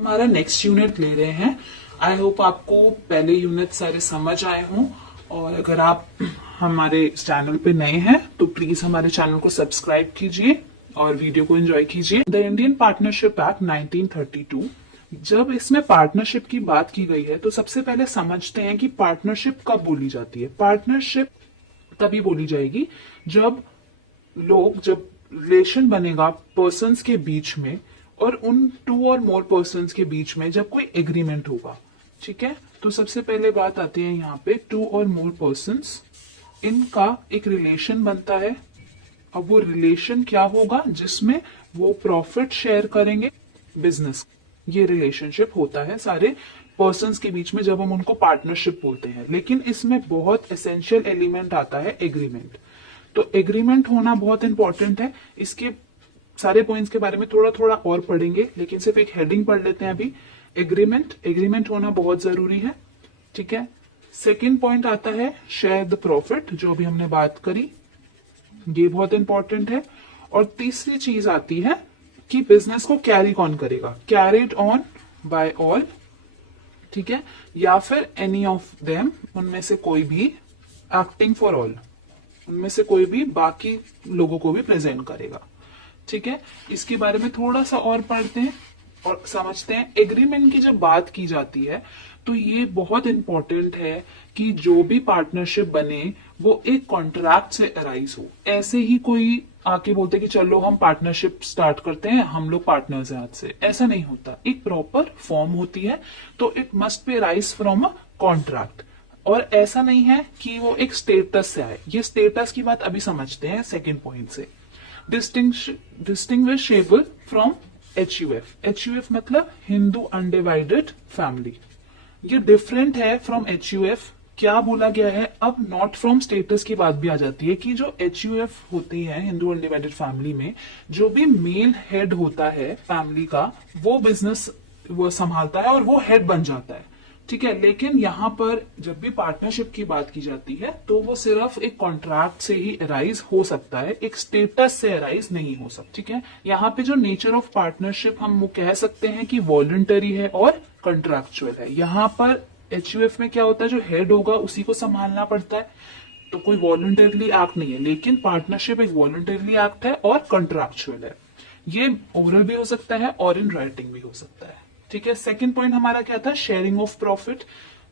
हमारा next unit ले रहे हैं। आई होप आपको पहले यूनिट सारे समझ आए हों, और अगर आप हमारे चैनल पे नए हैं तो प्लीज हमारे चैनल को सब्सक्राइब कीजिए और वीडियो को एंजॉय कीजिए। द इंडियन पार्टनरशिप एक्ट 1932, जब इसमें पार्टनरशिप की बात की गई है तो सबसे पहले समझते हैं कि पार्टनरशिप कब बोली जाती है। पार्टनरशिप तभी बोली जाएगी जब रिलेशन बनेगा पर्सन्स के बीच में, और उन टू और मोर पर्सन्स के बीच में जब कोई एग्रीमेंट होगा। ठीक है, तो सबसे पहले बात आती है यहाँ पे टू और मोर पर्सन्स, इनका एक रिलेशन बनता है। अब वो रिलेशन क्या होगा? जिसमें वो प्रॉफिट शेयर करेंगे, बिजनेस। ये रिलेशनशिप होता है सारे पर्सन्स के बीच में जब हम उनको पार्टनरशिप बोलते हैं। लेकिन इसमें बहुत एसेंशियल एलिमेंट आता है एग्रीमेंट। तो एग्रीमेंट होना बहुत इंपॉर्टेंट है। इसके सारे पॉइंट्स के बारे में थोड़ा थोड़ा और पढ़ेंगे, लेकिन सिर्फ एक हेडिंग पढ़ लेते हैं अभी। एग्रीमेंट होना बहुत जरूरी है। ठीक है, सेकेंड पॉइंट आता है शेयर द प्रॉफिट, जो अभी हमने बात करी, ये बहुत इंपॉर्टेंट है। और तीसरी चीज आती है कि बिजनेस को कैरी कौन करेगा, कैरिड ऑन बाय ऑल। ठीक है, या फिर एनी ऑफ देम, उनमें से कोई भी, एक्टिंग फॉर ऑल, उनमें से कोई भी बाकी लोगों को भी प्रेजेंट करेगा। ठीक है, इसके बारे में थोड़ा सा और पढ़ते हैं और समझते हैं। एग्रीमेंट की जब बात की जाती है तो ये बहुत इंपॉर्टेंट है कि जो भी पार्टनरशिप बने वो एक कॉन्ट्रैक्ट से अराइज हो। ऐसे ही कोई आके बोलते कि चलो हम पार्टनरशिप स्टार्ट करते हैं, हम लोग पार्टनर्स हैं आज से, ऐसा नहीं होता। एक प्रॉपर फॉर्म होती है, तो it must be arise from a contract. और ऐसा नहीं है कि वो एक स्टेटस से आए। ये स्टेटस की बात अभी समझते हैं सेकेंड पॉइंट से। Distinguishable from HUF। HUF मतलब हिंदू अनडिवाइडेड फैमिली। ये डिफरेंट है फ्रॉम HUF। क्या बोला गया है? अब नॉट फ्रॉम स्टेटस की बात भी आ जाती है कि जो HUF होती है, हिंदू अनडिवाइडेड फैमिली में जो भी मेल हेड होता है फैमिली का, वो बिजनेस वो संभालता है और वो हेड बन जाता है। ठीक है, लेकिन यहाँ पर जब भी पार्टनरशिप की बात की जाती है तो वो सिर्फ एक कॉन्ट्रैक्ट से ही अराइज हो सकता है, एक स्टेटस से अराइज नहीं हो सकता। ठीक है, यहाँ पे जो नेचर ऑफ पार्टनरशिप हम वो कह सकते हैं कि वॉलंटरी है और कॉन्ट्रैक्चुअल है। यहाँ पर HUF में क्या होता है, जो हेड होगा उसी को संभालना पड़ता है, तो कोई वॉलंटरली एक्ट नहीं है। लेकिन पार्टनरशिप एक वॉलंटरली एक्ट है और कॉन्ट्रैक्चुअल है। ये ओरल भी हो सकता है और इन राइटिंग भी हो सकता है। ठीक है, सेकंड पॉइंट हमारा क्या था? Sharing of profit.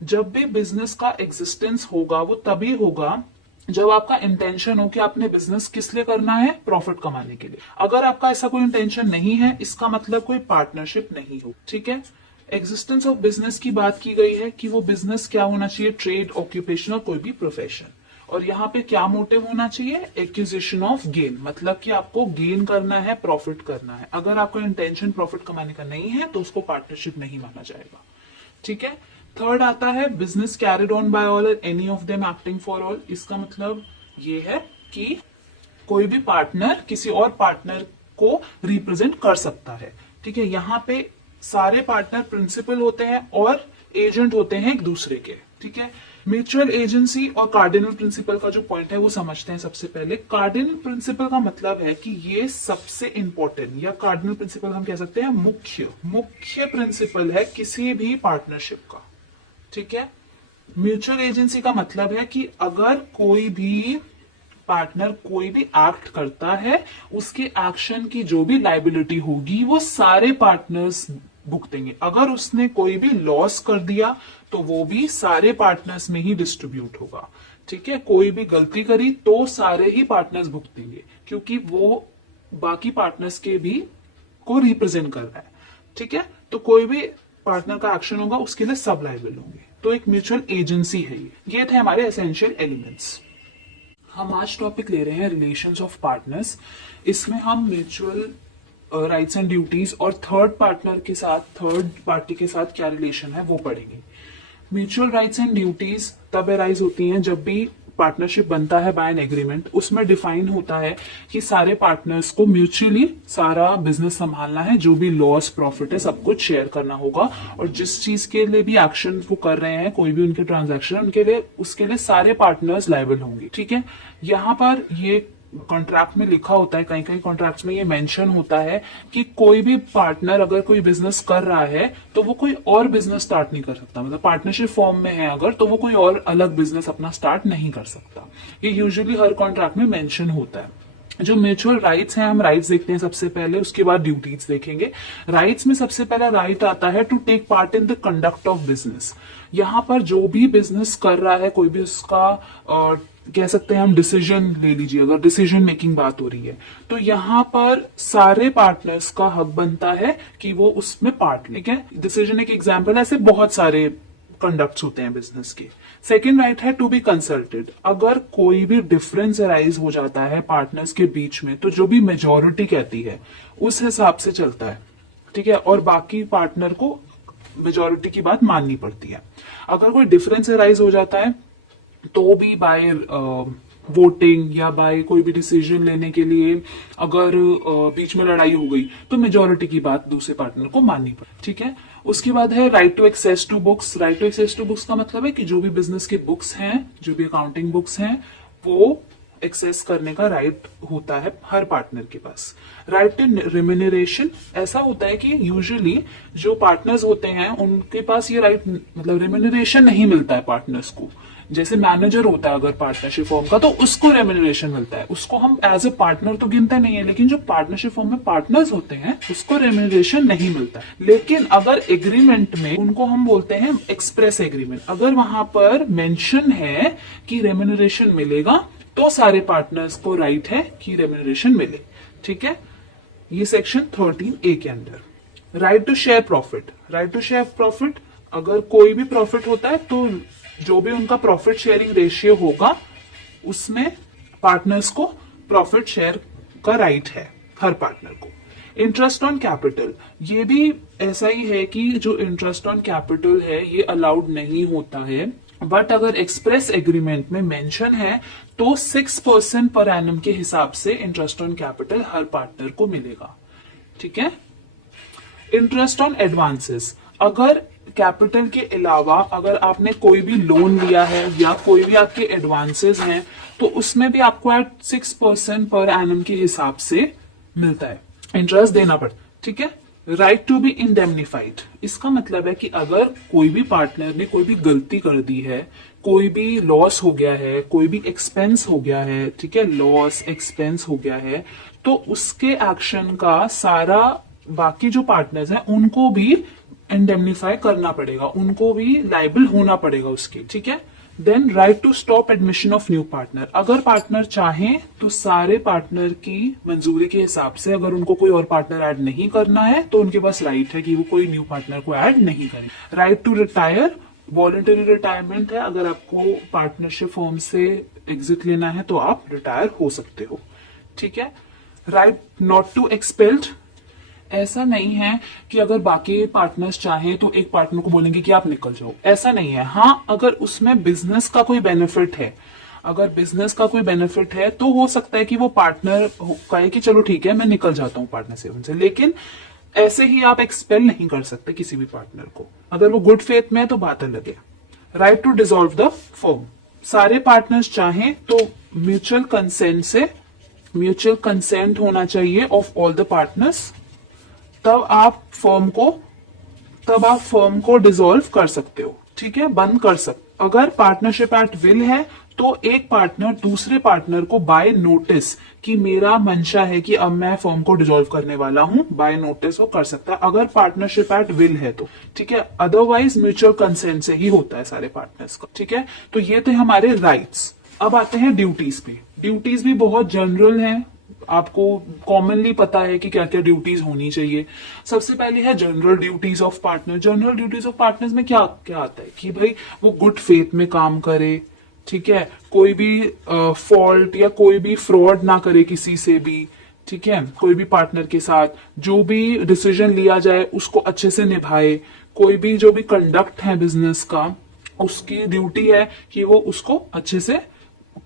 जब भी बिजनेस का एग्जिस्टेंस होगा वो तभी होगा जब आपका इंटेंशन हो कि आपने बिजनेस किस लिए करना है, प्रॉफिट कमाने के लिए। अगर आपका ऐसा कोई इंटेंशन नहीं है, इसका मतलब कोई पार्टनरशिप नहीं हो। ठीक है, एग्जिस्टेंस ऑफ बिजनेस की बात की गई है कि वो बिजनेस क्या होना चाहिए, ट्रेड, ऑक्यूपेशन और कोई भी प्रोफेशन। और यहाँ पे क्या मोटिव होना चाहिए? एक्विजिशन ऑफ गेन, मतलब कि आपको गेन करना है, प्रॉफिट करना है। अगर आपका इंटेंशन प्रॉफिट कमाने का नहीं है तो उसको पार्टनरशिप नहीं माना जाएगा। ठीक है, थर्ड आता है business carried on by all or any of them acting for all. इसका मतलब ये है कि कोई भी पार्टनर किसी और पार्टनर को रिप्रेजेंट कर सकता है। ठीक है, यहाँ पे सारे पार्टनर प्रिंसिपल होते हैं और एजेंट होते हैं एक दूसरे के। ठीक है, म्यूचुअल एजेंसी और कार्डिनल प्रिंसिपल का जो पॉइंट है वो समझते हैं सबसे पहले। कार्डिनल प्रिंसिपल का मतलब है कि ये सबसे इंपॉर्टेंट, या कार्डिनल प्रिंसिपल हम कह सकते हैं मुख्य प्रिंसिपल है किसी भी पार्टनरशिप का। ठीक है, म्यूचुअल एजेंसी का मतलब है कि अगर कोई भी पार्टनर कोई भी एक्ट करता है, उसके एक्शन की जो भी लाइबिलिटी होगी वो सारे पार्टनर्स भुगतेंगे। अगर उसने कोई भी लॉस कर दिया तो वो भी सारे पार्टनर्स में ही डिस्ट्रीब्यूट होगा। ठीक है, कोई भी गलती करी तो सारे ही पार्टनर्स भुगतेंगे, क्योंकि वो बाकी पार्टनर्स के भी को रिप्रेजेंट कर रहा है। ठीक है, तो कोई भी पार्टनर का एक्शन होगा उसके लिए सब लाइबल होंगे। तो एक म्यूचुअल एजेंसी है ये थे हमारे एसेंशियल एलिमेंट्स। हम आज टॉपिक ले रहे हैं रिलेशंस ऑफ पार्टनर्स। इसमें हम म्यूचुअल राइट्स एंड ड्यूटीज और थर्ड पार्टी के साथ क्या रिलेशन है वो पढ़ेंगे। म्यूचुअल राइट्स एंड ड्यूटीज तब अराइज होती हैं जब भी पार्टनरशिप बनता है बाय एन एग्रीमेंट। उसमें डिफाइन होता है कि सारे पार्टनर्स को म्यूचुअली सारा बिजनेस संभालना है, जो भी लॉस प्रॉफिट है सब कुछ शेयर करना होगा, और जिस चीज के लिए भी एक्शन वो कर रहे हैं, कोई भी उनके ट्रांजैक्शन, उसके लिए सारे पार्टनर्स लायबल होंगे। ठीक है, यहाँ पर ये कॉन्ट्रैक्ट में लिखा होता है, कहीं कहीं कॉन्ट्रैक्ट में ये मेंशन होता है कि कोई भी पार्टनर अगर कोई बिजनेस कर रहा है तो वो कोई और बिजनेस स्टार्ट नहीं कर सकता। मतलब पार्टनरशिप फॉर्म में है अगर, तो वो कोई और अलग बिजनेस अपना स्टार्ट नहीं कर सकता। ये यूजुअली हर कॉन्ट्रैक्ट में मेंशन होता है। जो म्यूचुअल राइट्स हैं, हम राइट्स देखते हैं सबसे पहले, उसके बाद ड्यूटीज देखेंगे। राइट्स में सबसे पहला राइट आता है to take part in the conduct of business. यहाँ पर जो भी बिजनेस कर रहा है, कोई भी उसका कह सकते हैं हम डिसीजन ले लीजिए, अगर डिसीजन मेकिंग बात हो रही है तो यहाँ पर सारे पार्टनर्स का हक बनता है कि वो उसमें पार्ट ले। ठीक है, डिसीजन एक एग्जाम्पल है, ऐसे बहुत सारे कंडक्ट्स होते हैं बिजनेस के। सेकेंड राइट है टू बी कंसल्टेड। अगर कोई भी डिफरेंस अराइज हो जाता है पार्टनर्स के बीच में तो जो भी मेजोरिटी कहती है उस हिसाब से चलता है। ठीक है, और बाकी पार्टनर को मेजोरिटी की बात माननी पड़ती है। अगर कोई डिफरेंस अराइज हो जाता है तो भी बाय वोटिंग या बाय कोई भी डिसीजन लेने के लिए अगर बीच में लड़ाई हो गई तो मेजोरिटी की बात दूसरे पार्टनर को माननी पड़े। ठीक है, उसके बाद है right to access to books. Right to access to books का मतलब है कि जो भी बिजनेस के बुक्स हैं, जो भी अकाउंटिंग बुक्स हैं, वो एक्सेस करने का राइट होता है हर पार्टनर के पास। राइट टू रेम्यूनरेशन, ऐसा होता है कि यूजुअली जो पार्टनर्स होते हैं उनके पास ये राइट, मतलब रेम्यूनरेशन नहीं मिलता है पार्टनर्स को। जैसे मैनेजर होता है अगर पार्टनरशिप फॉर्म का तो उसको रेम्यूनरेशन मिलता है, उसको हम एज ए पार्टनर तो गिनते नहीं है, लेकिन जो पार्टनरशिप फॉर्म में पार्टनर्स होते हैं उसको रेम्यूनरेशन नहीं मिलता है। लेकिन अगर एग्रीमेंट में, उनको हम बोलते हैं एक्सप्रेस एग्रीमेंट, अगर वहां पर मेंशन है कि रेम्यूनरेशन मिलेगा तो सारे पार्टनर्स को राइट है कि रेम्यूनरेशन मिले। ठीक है, ये सेक्शन 13A के अंडर। Right to share profit. Right to share profit, अगर कोई भी प्रॉफिट होता है तो जो भी उनका प्रॉफिट शेयरिंग रेशियो होगा उसमें पार्टनर्स को प्रॉफिट शेयर का राइट है, हर पार्टनर को। इंटरेस्ट ऑन कैपिटल, ये भी ऐसा ही है कि जो इंटरेस्ट ऑन कैपिटल है ये अलाउड नहीं होता है, बट अगर एक्सप्रेस एग्रीमेंट में मेंशन है तो 6% पर एनम के हिसाब से interest on capital her partner को मिलेगा। ठीक है, इंटरेस्ट ऑन एडवांसेस, अगर कैपिटल के अलावा अगर आपने कोई भी लोन लिया है या कोई भी आपके एडवांसेस हैं तो उसमें भी आपको एट 6% पर एनम के हिसाब से मिलता है, इंटरेस्ट देना पड़ता। ठीक है, राइट टू बी इंडेमनिफाइड, इसका मतलब है कि अगर कोई भी पार्टनर ने कोई भी गलती कर दी है, कोई भी लॉस हो गया है, कोई भी एक्सपेंस हो गया है, ठीक है, लॉस एक्सपेंस हो गया है, तो उसके एक्शन का सारा बाकी जो पार्टनर्स हैं उनको भी इंडेमनिफाई करना पड़ेगा, उनको भी लाइबल होना पड़ेगा उसके। ठीक है, then right to stop admission of new partner, अगर पार्टनर चाहें तो सारे पार्टनर की मंजूरी के हिसाब से अगर उनको कोई और पार्टनर ऐड नहीं करना है तो उनके पास राइट है कि वो कोई न्यू पार्टनर को ऐड नहीं करें। Right to retire, voluntary retirement है, अगर आपको पार्टनरशिप फॉर्म से एग्जिट लेना है तो आप रिटायर हो सकते हो। ठीक है, राइट नॉट टू एक्सपेल्ड, ऐसा नहीं है कि अगर बाकी पार्टनर्स चाहें तो एक पार्टनर को बोलेंगे कि आप निकल जाओ, ऐसा नहीं है। हाँ, अगर उसमें बिजनेस का कोई बेनिफिट है, अगर बिजनेस का कोई बेनिफिट है तो हो सकता है कि वो पार्टनर कहे कि चलो ठीक है मैं निकल जाता हूँ पार्टनरशिप से, लेकिन ऐसे ही आप एक्सपेल नहीं कर सकते किसी भी पार्टनर को। अगर वो गुड फेथ में है तो बात अलग है। Right to dissolve the firm, सारे पार्टनर्स चाहें तो म्यूचुअल कंसेंट से, म्यूचुअल कंसेंट होना चाहिए ऑफ ऑल द पार्टनर्स, तब आप फर्म को डिसॉल्व कर सकते हो। ठीक है, बंद कर सकते। अगर पार्टनरशिप एट विल है तो एक पार्टनर दूसरे पार्टनर को बाय नोटिस कि मेरा मंशा है कि अब मैं फर्म को डिसॉल्व करने वाला हूं, बाय नोटिस वो कर सकता है अगर पार्टनरशिप एट विल है तो। ठीक है, अदरवाइज म्यूचुअल कंसेंट से ही होता है सारे पार्टनर्स का। ठीक है, तो ये थे हमारे राइट्स। अब आते हैं ड्यूटीज पे। ड्यूटीज भी बहुत जनरल हैं, आपको कॉमनली पता है कि क्या क्या ड्यूटीज होनी चाहिए। सबसे पहले है general duties of partner. General duties of partners में क्या क्या आता है कि भाई वो गुड फेथ में काम करे, ठीक है, कोई भी फॉल्ट या कोई भी फ्रॉड ना करे किसी से भी, ठीक है, कोई भी पार्टनर के साथ जो भी डिसीजन लिया जाए उसको अच्छे से निभाए, कोई भी जो भी कंडक्ट है बिजनेस का उसकी ड्यूटी है कि वो उसको अच्छे से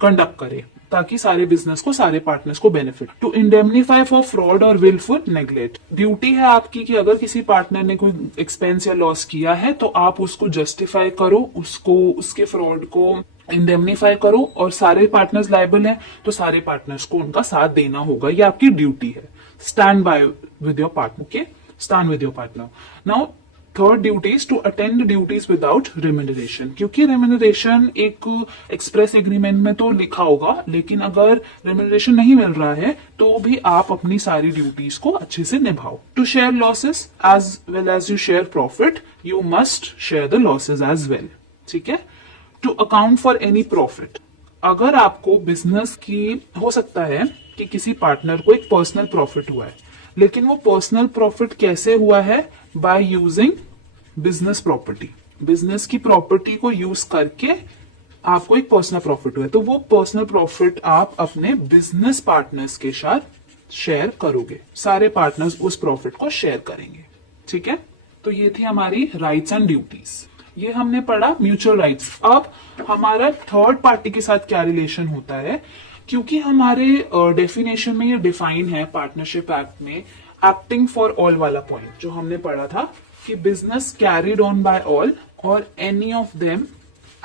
कंडक्ट करे ताकि सारे बिजनेस को, सारे पार्टनर्स को benefit. To indemnify for fraud और विलफुल नेग्लेक्ट, ड्यूटी है आपकी कि अगर किसी पार्टनर ने कोई एक्सपेंस या लॉस किया है तो आप उसको जस्टिफाई करो, उसको, उसके फ्रॉड को इंडेमनीफाई करो, और सारे पार्टनर्स लायबल हैं तो सारे पार्टनर्स को उनका साथ देना होगा, ये आपकी ड्यूटी है। Stand by with your partner, okay, stand with your partner. Now third duty is to attend duties without remuneration, क्योंकि रेम्यूनरेशन एक एक्सप्रेस एग्रीमेंट में तो लिखा होगा, लेकिन अगर रेम्यूनरेशन नहीं मिल रहा है तो भी आप अपनी सारी ड्यूटीज को अच्छे से निभाओ। To share losses as well as you share profit, you must share the losses as well, ठीक है। To account for any profit, अगर आपको बिजनेस की हो सकता है कि किसी पार्टनर को एक पर्सनल प्रॉफिट हुआ है, लेकिन वो पर्सनल प्रॉफिट कैसे हुआ है, by using business property, business की प्रॉपर्टी को यूज करके आपको एक पर्सनल प्रॉफिट हुआ है, तो वो पर्सनल प्रॉफिट आप अपने बिजनेस पार्टनर्स के साथ शेयर करोगे, सारे पार्टनर्स उस प्रॉफिट को शेयर करेंगे, ठीक है। तो ये थी हमारी राइट्स एंड ड्यूटीज, ये हमने पढ़ा म्यूचुअल राइट्स। अब हमारा थर्ड पार्टी के साथ क्या रिलेशन होता है, क्योंकि हमारे डेफिनेशन में ये डिफाइन है पार्टनरशिप एक्ट में, एक्टिंग फॉर ऑल वाला पॉइंट जो हमने पढ़ा था कि business carried on by all or any of them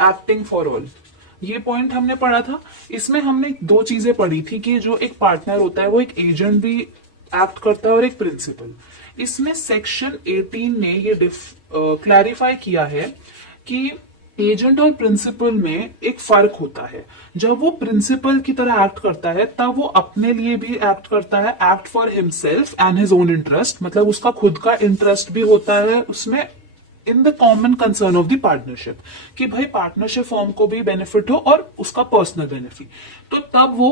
acting for all, ये पॉइंट हमने पढ़ा था। इसमें हमने दो चीजें पढ़ी थी कि जो एक पार्टनर होता है वो एक एजेंट भी एक्ट करता है और एक प्रिंसिपल। इसमें सेक्शन 18 ने ये क्लैरिफाई किया है कि एजेंट और प्रिंसिपल में एक फर्क होता है। जब वो प्रिंसिपल की तरह एक्ट करता है तब वो अपने लिए भी एक्ट करता है, act for himself and his own interest, मतलब उसका खुद का इंटरेस्ट भी होता है उसमें, in the common concern of the partnership, कि भाई पार्टनरशिप फॉर्म को भी बेनिफिट हो और उसका पर्सनल बेनिफिट, तो तब वो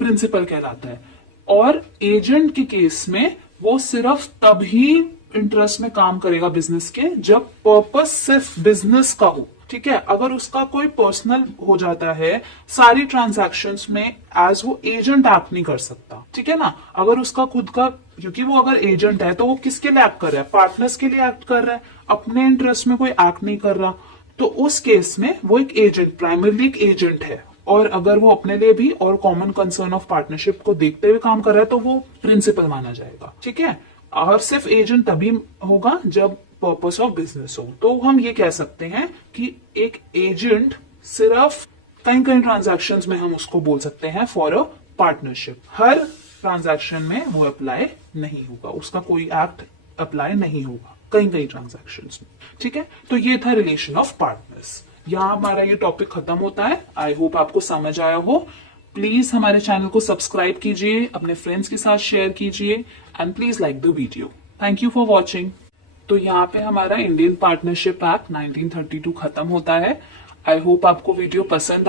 प्रिंसिपल कहलाता है। और एजेंट के केस में वो सिर्फ तभी इंटरेस्ट में काम करेगा बिजनेस के जब पर्पस सिर्फ बिजनेस का हो, ठीक है। अगर उसका कोई पर्सनल हो जाता है सारी ट्रांजैक्शंस में, एज वो एजेंट एक्ट नहीं कर सकता, ठीक है ना। अगर उसका खुद का, क्योंकि वो अगर एजेंट है तो वो किसके लिए एक्ट कर रहा है, पार्टनर्स के लिए एक्ट कर रहा है, अपने इंटरेस्ट में कोई एक्ट नहीं कर रहा, तो उस केस में वो एक एजेंट, प्राइमरली एक एजेंट है। और अगर वो अपने लिए भी और कॉमन कंसर्न ऑफ पार्टनरशिप को देखते हुए काम कर रहा है तो वो प्रिंसिपल माना जाएगा, ठीक है। और सिर्फ एजेंट तभी होगा जब पर्पस ऑफ बिजनेस हो। तो हम ये कह सकते हैं कि एक एजेंट सिर्फ कई ट्रांजैक्शंस में हम उसको बोल सकते हैं for a partnership, her transaction में वो अप्लाई नहीं होगा, उसका कोई एक्ट अप्लाई नहीं होगा कई ट्रांजैक्शंस में, ठीक है। तो ये था रिलेशन ऑफ पार्टनर्स। यहाँ हमारा ये टॉपिक खत्म होता है। आई होप आपको समझ आया हो। प्लीज हमारे चैनल को सब्सक्राइब कीजिए, अपने फ्रेंड्स के साथ शेयर कीजिए, and please like the video. Thank you for watching. तो यहाँ पे हमारा इंडियन पार्टनरशिप एक्ट 1932 खत्म होता है। आई होप आपको वीडियो पसंद